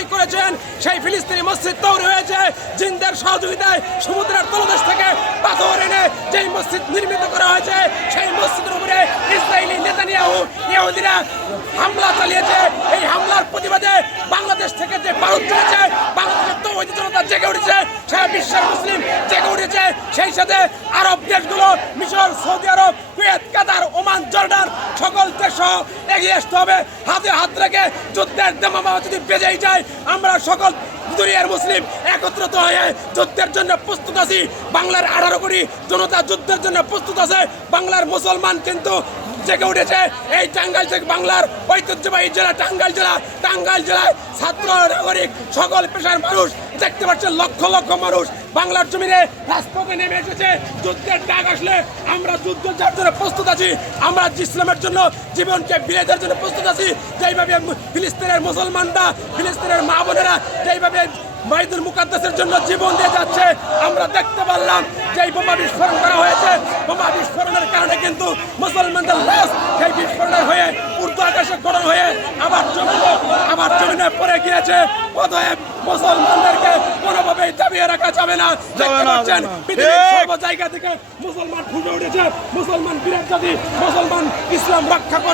লড়াই করেছেন। সেই ফিলিস্তিনি মসজিদ তৈরি হয়েছে। জিনদের সহযোগিতায় সমুদ্রের তলদেশ থেকে পাথর এনে যেই মসজিদ নির্মিত করা হয়েছে, সেই মসজিদের উপরে ইসরায়েলি নেতানিয়াহু, ইহুদিরা হামলা চালিয়েছে। এই হামলার প্রতিবাদে বাংলাদেশ থেকে যে ভারত চলেছে, বাংলাদেশের তৌহিদি জনতা জেগে উঠেছে, সারা বিশ্বের মুসলিম জেগে উঠেছে। সেই সাথে আরব দেশগুলো, মিশর, সৌদি আরব, কুয়েত, কাতার সহ এগিয়ে আসতে হবে। হাতে হাত রেখে যুদ্ধের দেমামা যদি বেজেই যায়, আমরা সকল দুনিয়ার মুসলিম একত্রিত হয়ে যুদ্ধের জন্য প্রস্তুত আছি। বাংলার আঠারো কোটি জনতা যুদ্ধের জন্য প্রস্তুত আছে। বাংলার মুসলমান কিন্তু জেগে উঠেছে। এই টাঙ্গাইল থেকে বাংলার ঐতিহ্যবাহী জেলা টাঙ্গাইল জেলা। টাঙ্গাইল জেলায় ছাত্র, নাগরিক, সকল পেশার মানুষ দেখতে পাচ্ছেন লক্ষ লক্ষ মানুষ বাংলার জমিনে রাজপথে নেমে এসেছে। যুদ্ধের ডাক আসলে আমরা যুদ্ধ যার জন্য প্রস্তুত আছি, আমরা ইসলামের জন্য জীবনকে বিলে দেওয়ার জন্য প্রস্তুত আছি। যেইভাবে ফিলিস্তিনের মুসলমানরা, ফিলিস্তিনের মা বোনেরা যেইভাবে মাইদুল মুকাদ্দাসের জন্য জীবন দিয়ে যাচ্ছে, আমরা দেখতে পারলাম যে বোমা বিস্ফোরণ করা হয়েছে বোমা বিস্ফোরণের কারণে কিন্তু মুসলমানদের লাশ সেই বিস্ফোরণের হয়ে উর্দু আকাশে গরম হয়ে আবার জমিনে আবার জমিনে পড়ে গিয়েছে। অতএব মুসলমানদেরকে কোনোভাবেই দাবিয়ে রাখা যাবে না। দেখতে পাচ্ছেন পৃথিবীর সর্ব জায়গা থেকে মুসলমান ফুটে উঠেছে। মুসলমান বিরাট জাতি মুসলমান ইসলাম রক্ষা করবে